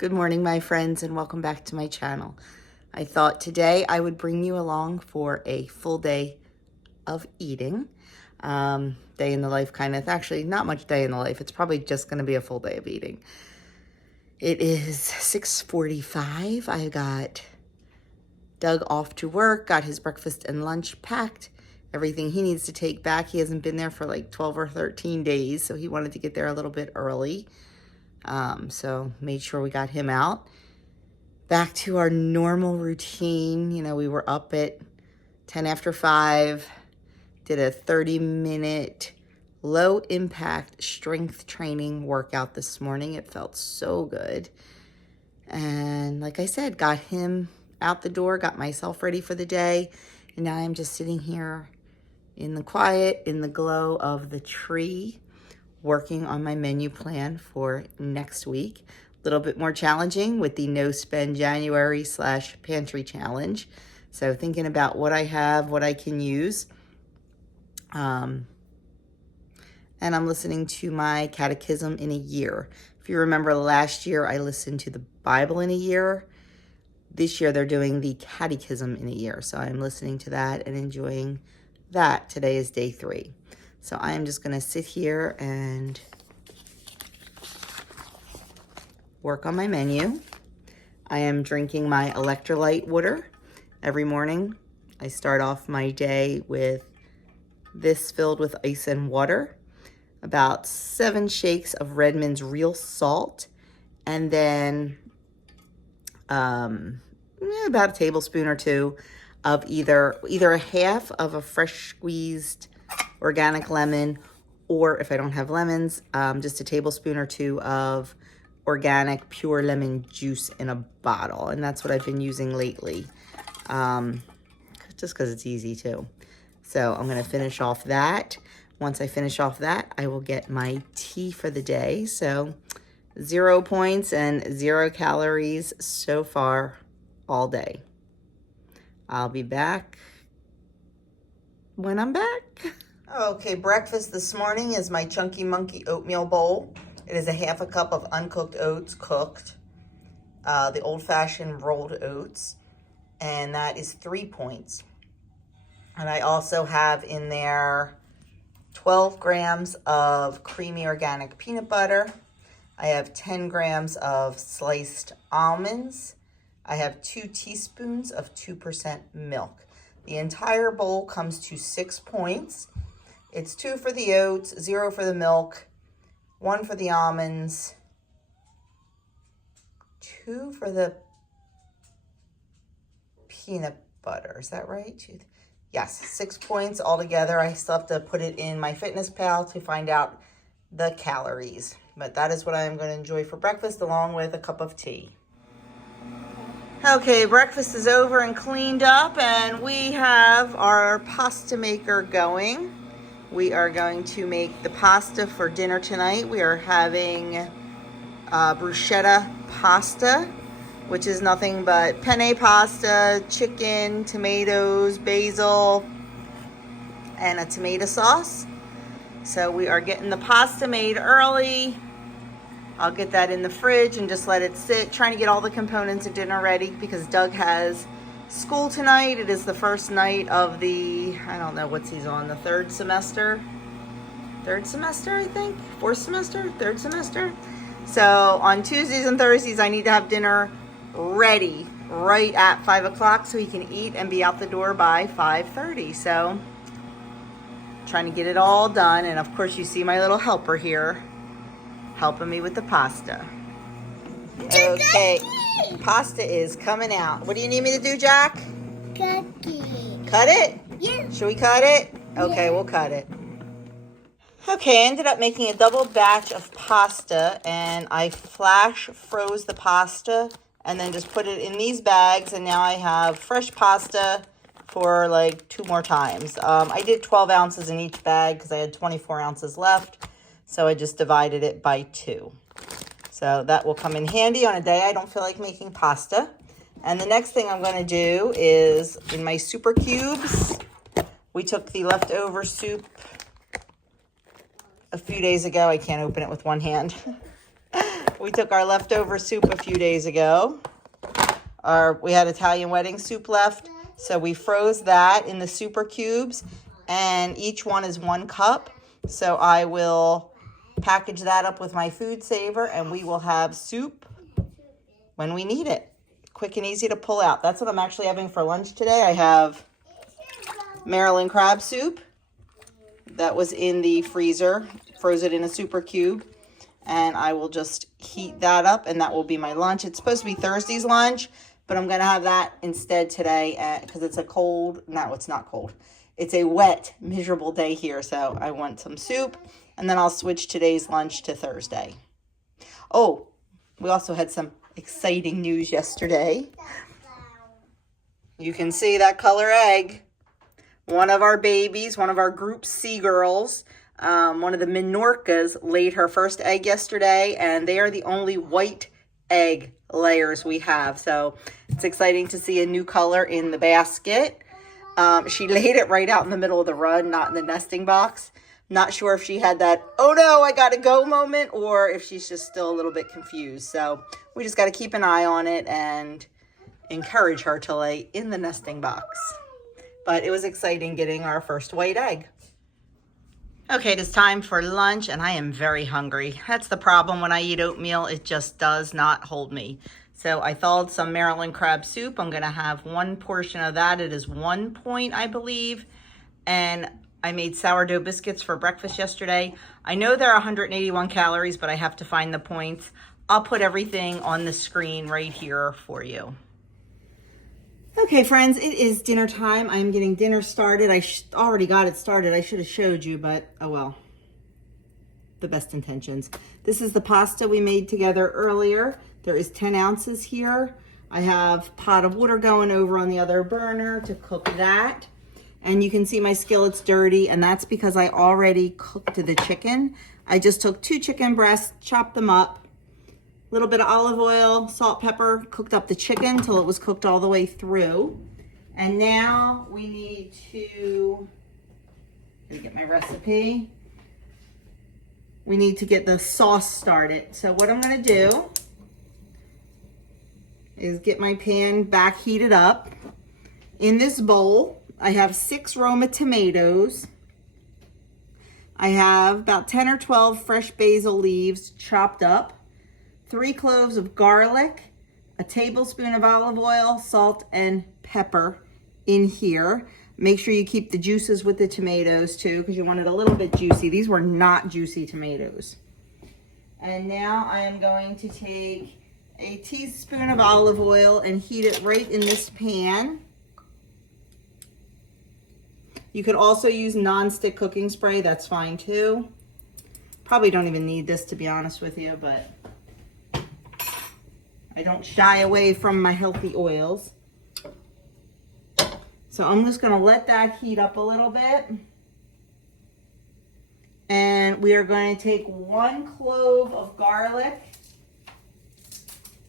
Good morning, my friends, and welcome back to my channel. I thought today I would bring you along for a full day of eating. Day in the life kind of, actually not much day in the life. It's probably just going to be a full day of eating. It is 6:45. I got Doug off to work, got his breakfast and lunch packed, everything he needs to take back. He hasn't been there for like 12 or 13 days, so he wanted to get there a little bit early. So made sure we got him out. Back to our normal routine. You know, we were up at 10 after 5, did a 30-minute low impact strength training workout this morning. It felt so good. And like I said, got him out the door, got myself ready for the day. And now I'm just sitting here in the quiet, in the glow of the tree, working on my menu plan for next week. A little bit more challenging with the no spend January / pantry challenge. So thinking about what I have, what I can use. And I'm listening to my catechism in a year. If you remember last year, I listened to the Bible in a year. This year they're doing the catechism in a year. So I'm listening to that and enjoying that. Today is day 3. So I am just going to sit here and work on my menu. I am drinking my electrolyte water every morning. I start off my day with this filled with ice and water, about 7 shakes of Redmond's real salt, and then about a tablespoon or 2 of either a half of a fresh squeezed organic lemon, or if I don't have lemons, just a tablespoon or 2 of organic pure lemon juice in a bottle. And that's what I've been using lately, just because it's easy too. So I'm going to finish off that. Once I finish off that, I will get my tea for the day. So 0 points and 0 calories so far all day. I'll be back when I'm back. Okay, breakfast this morning is my Chunky Monkey oatmeal bowl. It is a half a cup of uncooked oats cooked, the old-fashioned rolled oats, and that is 3 points. And I also have in there 12 grams of creamy organic peanut butter. I have 10 grams of sliced almonds. I have 2 teaspoons of 2% milk. The entire bowl comes to 6 points. It's 2 for the oats, 0 for the milk, 1 for the almonds, 2 for the peanut butter. Is that right? Yes, 6 points altogether. I still have to put it in my Fitness Pal to find out the calories. But that is what I am going to enjoy for breakfast, along with a cup of tea. Okay, breakfast is over and cleaned up, and we have our pasta maker going. We are going to make the pasta for dinner tonight. We are having bruschetta pasta, which is nothing but penne pasta, chicken, tomatoes, basil, and a tomato sauce. So we are getting the pasta made early. I'll get that in the fridge and just let it sit, trying to get all the components of dinner ready because Doug has school tonight. It is the first night of the, I don't know what he's on, the third semester, I think, fourth semester, third semester. So on Tuesdays and Thursdays, I need to have dinner ready right at 5 o'clock so he can eat and be out the door by 5:30. So trying to get it all done. And of course you see my little helper here helping me with the pasta. Okay, pasta is coming out. What do you need me to do, Jack? Cut it. Cut it? Yeah. Should we cut it? Okay, Yeah. We'll cut it. Okay, I ended up making a double batch of pasta, and I flash froze the pasta and then just put it in these bags, and now I have fresh pasta for like 2 more times. I did 12 ounces in each bag because I had 24 ounces left, so I just divided it by 2. So that will come in handy on a day I don't feel like making pasta. And the next thing I'm going to do is in my super cubes, we took the leftover soup a few days ago. I can't open it with one hand. We took our leftover soup a few days ago. We had Italian wedding soup left, so we froze that in the super cubes, and each one is 1 cup. So I will package that up with my food saver, and we will have soup when we need it. Quick and easy to pull out. That's what I'm actually having for lunch today. I have Maryland crab soup that was in the freezer, froze it in a super cube, and I will just heat that up, and that will be my lunch. It's supposed to be Thursday's lunch, but I'm going to have that instead today because it's a cold, no, it's not cold. It's a wet, miserable day here, so I want some soup, and then I'll switch today's lunch to Thursday. Oh, we also had some exciting news yesterday. You can see that color egg. One of our babies, one of our Group C girls, one of the Minorcas laid her first egg yesterday, and they are the only white egg layers we have. So it's exciting to see a new color in the basket. She laid it right out in the middle of the run, not in the nesting box. Not sure if she had that, oh no, I gotta go moment, or if she's just still a little bit confused. So we just gotta keep an eye on it and encourage her to lay in the nesting box. But it was exciting getting our first white egg. Okay, it is time for lunch, and I am very hungry. That's the problem when I eat oatmeal. It just does not hold me. So I thawed some Maryland crab soup. I'm going to have 1 portion of that. It is 1 point, I believe. And I made sourdough biscuits for breakfast yesterday. I know they're 181 calories, but I have to find the points. I'll put everything on the screen right here for you. Okay, friends, it is dinner time. I'm getting dinner started. I already got it started. I should have showed you, but oh well. The best intentions. This is the pasta we made together earlier. There is 10 ounces here. I have pot of water going over on the other burner to cook that. And you can see my skillet's dirty, and that's because I already cooked the chicken. I just took 2 chicken breasts, chopped them up, a little bit of olive oil, salt, pepper, cooked up the chicken till it was cooked all the way through. And now we need to, get my recipe. We need to get the sauce started. So what I'm gonna do is get my pan back heated up. In this bowl, I have 6 Roma tomatoes. I have about 10 or 12 fresh basil leaves chopped up, 3 cloves of garlic, a tablespoon of olive oil, salt, and pepper in here. Make sure you keep the juices with the tomatoes too, because you want it a little bit juicy. These were not juicy tomatoes. And now I am going to take a teaspoon of olive oil and heat it right in this pan. You could also use non-stick cooking spray, that's fine too. Probably don't even need this, to be honest with you, but I don't shy away from my healthy oils. So I'm just gonna let that heat up a little bit. And we are going to take 1 clove of garlic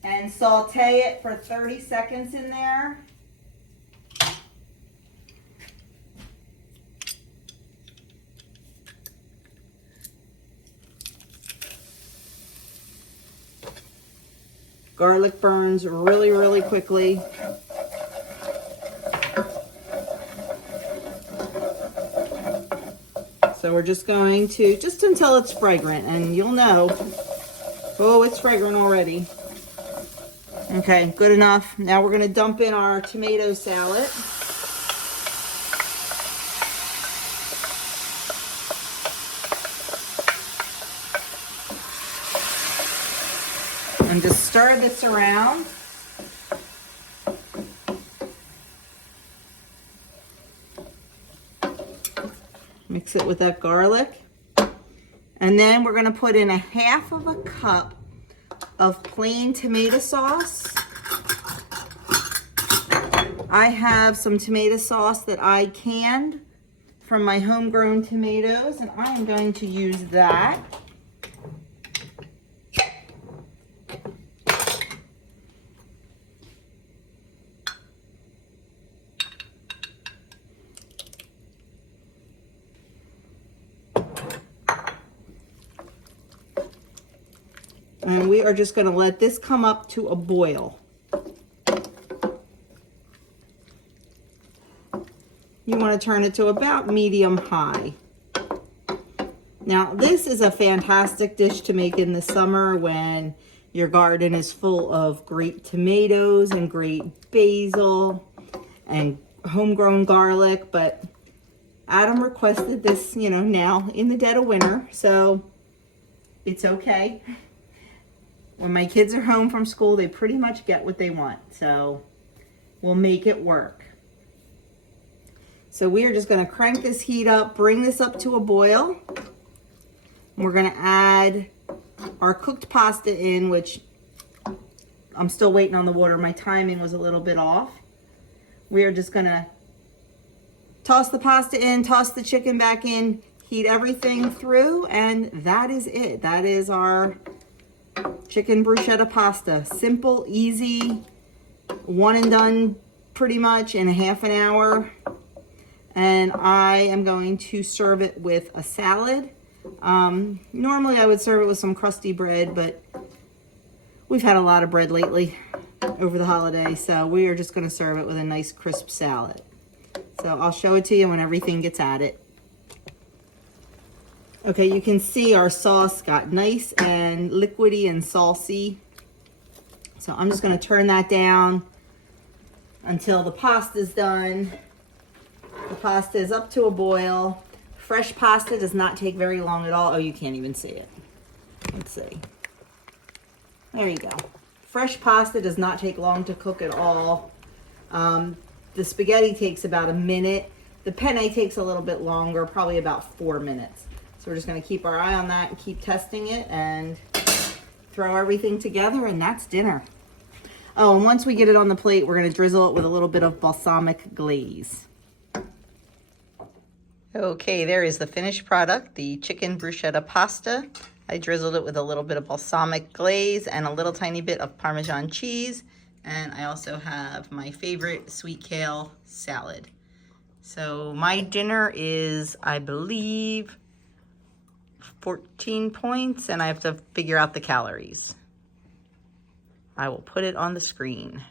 and saute it for 30 seconds in there. Garlic burns really, really quickly. So we're just going to, just until it's fragrant, and you'll know, oh, it's fragrant already. Okay, good enough. Now we're gonna dump in our tomato salad. And just stir this around. Mix it with that garlic. And then we're gonna put in 1/2 cup of plain tomato sauce. I have some tomato sauce that I canned from my homegrown tomatoes, and I am going to use that. And we are just going to let this come up to a boil. You want to turn it to about medium high. Now, this is a fantastic dish to make in the summer when your garden is full of great tomatoes and great basil and homegrown garlic. But Adam requested this, you know, now in the dead of winter, so it's okay. When my kids are home from school, they pretty much get what they want, so we'll make it work. So we are just going to crank this heat up, bring this up to a boil. We're going to add our cooked pasta in, which I'm still waiting on the water. My timing was a little bit off. We are just going to toss the pasta in, toss the chicken back in, heat everything through, and that is it. That is our chicken bruschetta pasta. Simple, easy, one and done pretty much in a half an hour. And I am going to serve it with a salad. Normally I would serve it with some crusty bread, but we've had a lot of bread lately over the holiday, so we are just going to serve it with a nice crisp salad. So I'll show it to you when everything gets added. Okay, you can see our sauce got nice and liquidy and saucy. So I'm just going to turn that down until the pasta's done. The pasta is up to a boil. Fresh pasta does not take very long at all. Oh, you can't even see it. Let's see. There you go. Fresh pasta does not take long to cook at all. The spaghetti takes about a minute. The penne takes a little bit longer, probably about 4 minutes. So we're just going to keep our eye on that and keep testing it and throw everything together, and that's dinner. Oh, and once we get it on the plate, we're going to drizzle it with a little bit of balsamic glaze. Okay, there is the finished product, the chicken bruschetta pasta. I drizzled it with a little bit of balsamic glaze and a little tiny bit of Parmesan cheese. And I also have my favorite sweet kale salad. So my dinner is, I believe, 14 points, and I have to figure out the calories. I will put it on the screen.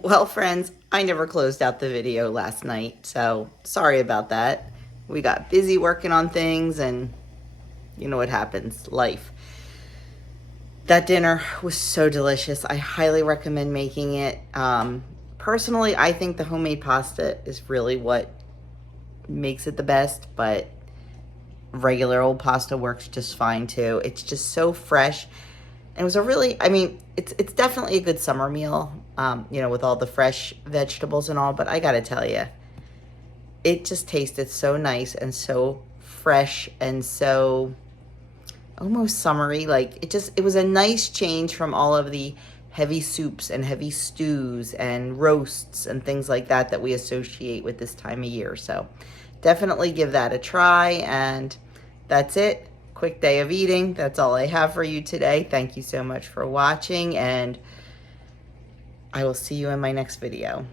Well, friends, I never closed out the video last night, so sorry about that. We got busy working on things, and you know what happens, life. That dinner was so delicious. I highly recommend making it. Personally, I think the homemade pasta is really what makes it the best, but regular old pasta works just fine too. It's just so fresh. And it was a really, I mean, it's definitely a good summer meal, you know, with all the fresh vegetables and all, but I gotta tell you, it just tasted so nice and so fresh and so almost summery. Like it was a nice change from all of the heavy soups and heavy stews and roasts and things like that we associate with this time of year. So definitely give that a try. And that's it. Quick day of eating. That's all I have for you today. Thank you so much for watching, and I will see you in my next video.